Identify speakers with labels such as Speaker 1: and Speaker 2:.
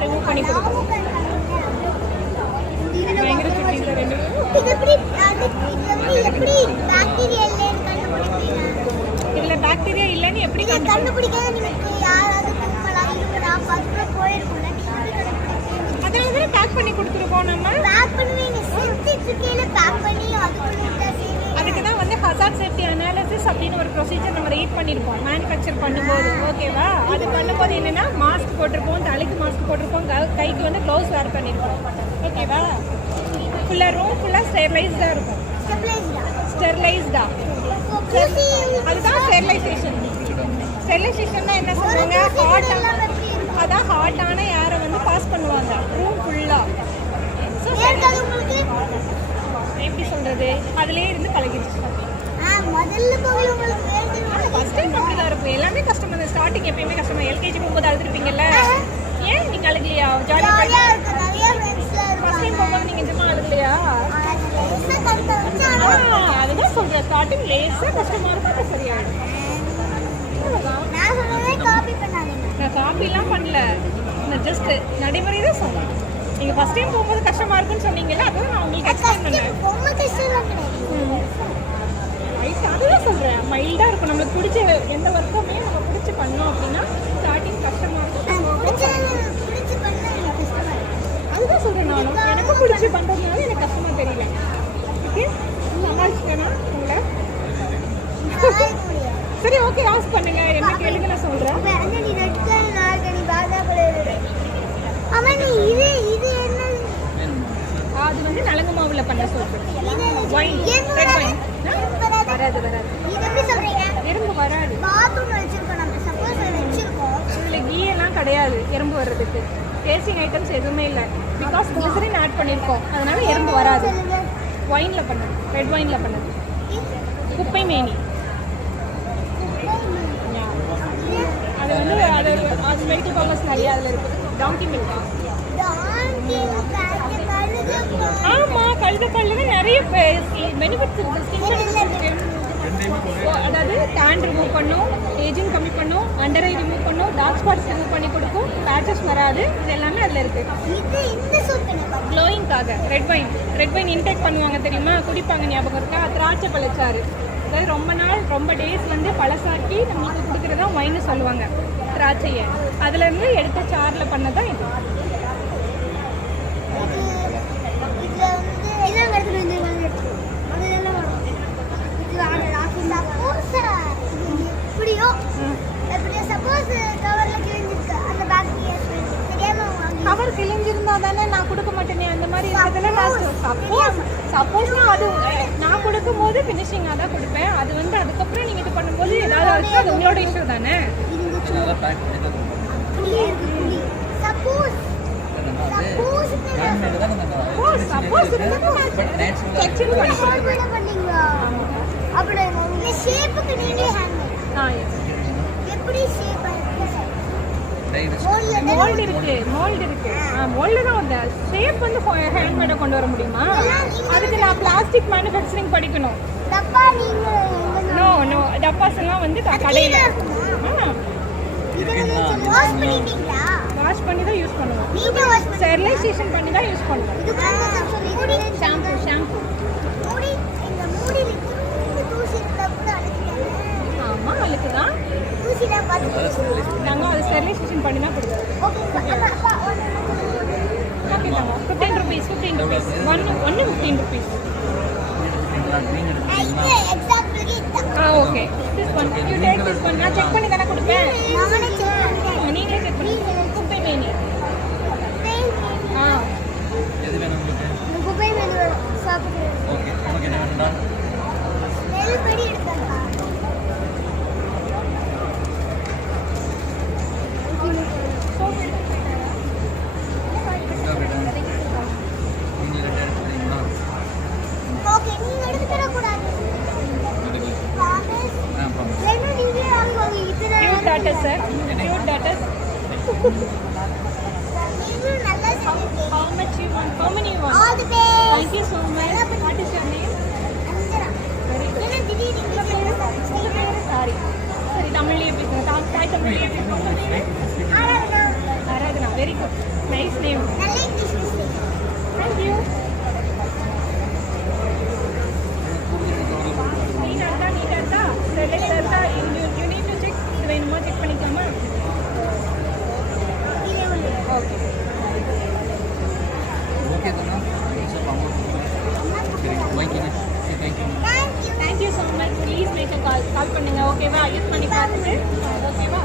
Speaker 1: Remove பண்ணி கொடுக்கும் பயங்கர சுட்டிங்க ரெண்டு இதுல பாக்டீரியா இல்லைன்னு எப்படி அதனால தானே பேக் பண்ணி கொடுத்துருக்கோம் நம்ம
Speaker 2: பேக் இருக்கையில பேக் பண்ணி அதுக்குள்ள
Speaker 1: ஹசார்ட் சேஃப்டி அனாலிசிஸ் அப்படின்னு ஒரு ப்ரொசீஜர் நம்ம ரீட் பண்ணியிருப்போம் மேனுஃபேக்சர் பண்ணும்போது. ஓகேவா அது பண்ணும்போது என்னன்னா மாஸ்க் போட்டிருப்போம் தலைக்கு மாஸ்க் போட்டிருப்போம் கைக்கு வந்து க்ளவுஸ் வேர் பண்ணியிருப்போம் ஓகேவா ஃபுல்லாக ரூம் ஃபுல்லாக ஸ்டெர்லைஸ்டாக இருக்கும். ஸ்டெர்லைஸ்டா அதுதான் ஸ்டெர்லைசேஷன் ஸ்டெர்லைசேஷன்னா என்ன சொல்லுவாங்க? ஹாட்டான அதான் ஹாட்டான ஏரை வந்து பாஸ் பண்ணுவாங்க. ரூம் ஃபுல்லாக எப்படி சொல்கிறது அதுலேயே இருந்து பழகிடுச்சு. ஃபர்ஸ்ட் டைம் அப்படி தான் இருக்கும். எல்லாமே கஷ்டம் தான். ஸ்டார்டிங் எப்பயுமே கஷ்டமா எல்கேஜி போகும்போது அழுதுருப்பீங்கல்ல? ஏன் நீங்க அழுகலையா?
Speaker 2: ஜாலியா
Speaker 1: ஃபர்ஸ்ட் டைம் போகும்போது நீங்க நிஜமா அழுகலையா? அதுதான் சொல்றேன். ஸ்டார்டிங் லேசா கஷ்டமா இருக்கும் அது சரியாயிடும்
Speaker 2: நான்
Speaker 1: காப்பிலாம் பண்ணல. நான் ஜஸ்ட் நடைமுறை தான் சொன்னேன். நீங்க ஃபர்ஸ்ட் டைம் போகும்போது கஷ்டமா இருக்குன்னு சொன்னீங்கல்ல அதான் நான் உங்களுக்கு எக்ஸ்பிளைன் பண்ணேன். லைட் அதுதான் சொல்கிறேன் மைல்டாக இருக்கும். நம்மளுக்கு பிடிச்ச எந்த ஒர்க்குமே நம்ம பிடிச்சி பண்ணோம் அப்படின்னா ஸ்டார்டிங் கஷ்டமாக இருக்கும் அதுதான் சொல்கிறேன் நானும். எனக்கும் பிடிச்சி பண்ணுறதுனால எனக்கு கஷ்டமாக தெரியல. ஓகே சமாளிச்சுக்கனா உங்களை? சரி ஓகே ஆஸ் பண்ணுங்க. என்ன கேளுங்க நான் சொல்றேன்.
Speaker 2: அப்ப நீ இது இது என்ன
Speaker 1: அது வந்து நலங்கு மாவுல பண்ண சொல்றேன்
Speaker 2: இது வராது. வராது.
Speaker 1: வராது வராது
Speaker 2: இது எப்படி சொல்றீங்க?
Speaker 1: எறும்பு வராது.
Speaker 2: பாத்ரூம் வச்சிருக்கோம் நம்ம. சப்போஸ் வச்சிருக்கோம்.
Speaker 1: இதுல கீ எல்லாம் கிடையாது எறும்பு வர்றதுக்கு. டேஸ்டிங் ஐட்டம்ஸ் எதுவுமே இல்லை. பிகாஸ் கிளிசரின் ஆட் பண்ணியிருக்கோம் அதனால எறும்பு வராது. ஒயின்ல பண்ணது ரெட் ஒயின்ல பண்ணது. குப்பை மேனி. அது வந்து அது அது மெடிக்கல் பர்பஸ் நிறைய அதில் இருக்குது. மில்க்
Speaker 2: டாங்கி காட்டு கழுகு
Speaker 1: ஆமா கழுத கல்லுல நிறைய பெனிஃபிட்ஸ் இருக்கு. ஸ்கின் அதாவது டேன் ரிமூவ் பண்ணும் ஏஜிங் கம்மி பண்ணும் அண்டர் ஐ ரிமூவ் பண்ணும் டார்க் ஸ்பாட்ஸ் ரிமூவ் பண்ணி கொடுக்கும் பேச்சஸ் வராது. இது எல்லாமே அதில் இருக்கு.
Speaker 2: இது இந்த சூப் என்ன பண்ணுங்க
Speaker 1: க்ளோயிங்காக red wine red wine intake பண்ணுவாங்க தெரியுமா? குடிப்பாங்க ஞாபகம் இருக்கா? திராட்சை பழச்சாறு. அதாவது ரொம்ப நாள் ரொம்ப டேஸ் வந்து பழசாக்கி நம்மளுக்கு கொடுக்குறதா ஒயின்னு சொல்லுவாங்க. திராட்சையை. அதுல இருந்து எடுத்த சாறில் பண்ணதான் இது
Speaker 2: இதுல வந்து இதான் எடுத்துட்டு வந்து அதெல்லாம் வரும் இது ஆன ராசி சப்போஸ் எப்படியோ எப்படியோ சப்போஸ் கவர்ல கிழிஞ்சிருக்கு அந்த பாக்டீரியா தெரியாம வாங்கி
Speaker 1: கவர் தானே நான் கொடுக்க மாட்டேனே? அந்த மாதிரி இருக்கிறதுல நான் சப்போஸ் சப்போஸ் அது நான் கொடுக்கும்போது ஃபினிஷிங்காக தான் கொடுப்பேன். அது வந்து அதுக்கப்புறம் நீங்கள் இது பண்ணும்போது ஏதாவது ஆச்சு அது உங்களோட இஷ்யூ தானே?
Speaker 2: எப்படி ஷேப்.
Speaker 1: மோல்டு இருக்கு. மோல்டு இருக்கு. ஆ மோல்டு தான் அந்த ஷேப் வந்து ஹேண்ட்மேடை கொண்டு வர முடியுமா? அதுக்கு நான் பிளாஸ்டிக் மேனுஃபேக்சரிங் படிக்கணும். நோ நோ டப்பாஸ் எல்லாம் வந்து கடையில.
Speaker 2: வாஷ் பண்ணிட்டீங்களா
Speaker 1: வாஷ் பண்ணி தான் யூஸ் பண்ணுவோம். ஸ்டெர்லைசேஷன் பண்ணி தான் யூஸ் பண்ணுவோம். ஷாம்பு ஷாம்பு
Speaker 2: மூடி இந்த மூடியில
Speaker 1: ஸ்டெர்லைசேஷன் பண்ணி தான் கொடுக்குறோம் ஃபிஃப்டீன் ருபீஸ் ஃபிஃப்டீன் ருபீஸ் ஒன்று ஒன்று fifteen rupees ah okay this one you take this one நான் செக் பண்ணி தானே கொடுப்பேன்.
Speaker 2: நானே செக் பண்ணிட்டேன்
Speaker 1: நீங்களே செக் பண்ணி குப்பை
Speaker 3: sir.
Speaker 2: Cute daughters. how,
Speaker 3: how much you want?
Speaker 2: How many you
Speaker 3: want? All the best. Thank
Speaker 2: you so much. What
Speaker 3: is
Speaker 2: your
Speaker 3: name? Very
Speaker 2: good. உங்க பேரு?
Speaker 1: உங்க
Speaker 2: பேரு?
Speaker 1: Sorry. சரி தமிழ்லயே பேசுங்க தா- தாய் தமிழ்லயே பேசுங்க உங்க பேரு Aradhana very good nice name thank you நீ
Speaker 2: நடந்தா நீ
Speaker 1: நடந்தா
Speaker 3: ரெண்டு சேர்த்தா இங்கே அமௌண்ட் சரி வாங்கிக்கங்க சரி thank you
Speaker 2: thank you
Speaker 1: thank you so much please make a call call பண்ணுங்க. ஓகேவா யூஸ் பண்ணி பார்த்துட்டு. ஓகேவா